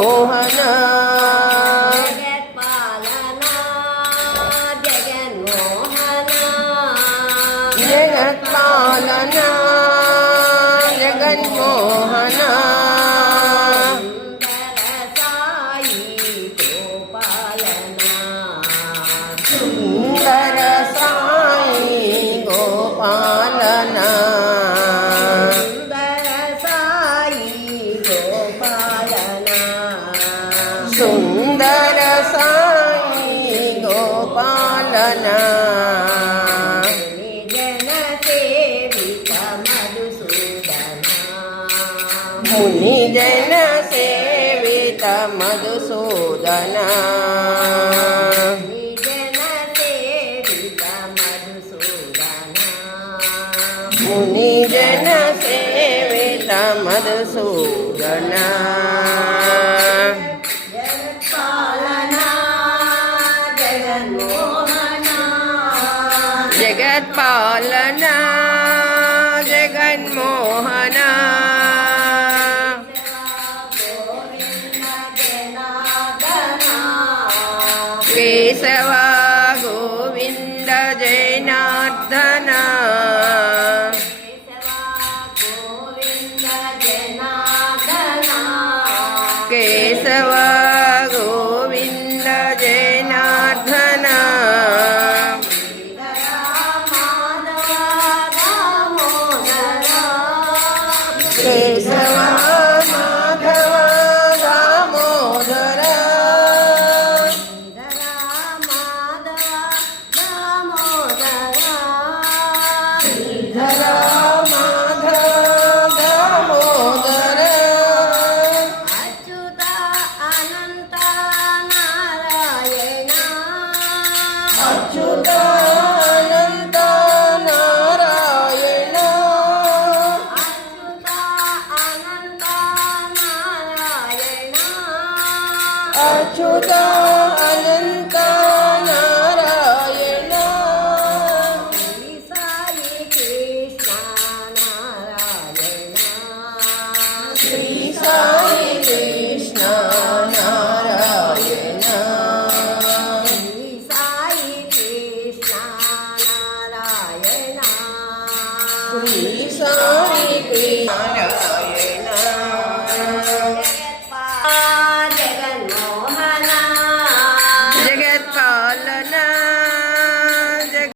Jaganmohana జగత్పాలన Jaganmohana Sundara Sai గోపాలన Sundara Sai గోపాలన Muni Jan Savitha Madhusudana Muni Jan Savitha Madhusudana జగత్పాలన Jaganmohana Keshava Govinda Janardhana Keshava Govinda Janardhana Keshava Madhava Damodara Sridhara Madhava Damodara Achyuta Anantha Narayana Achyuta Anantha Narayana Achyuta Anantha Narayana Shri Sai Krishna Narayana Shri Sai Krishna Narayana Shri Sai Krishna Narayana Shri Sai Krishna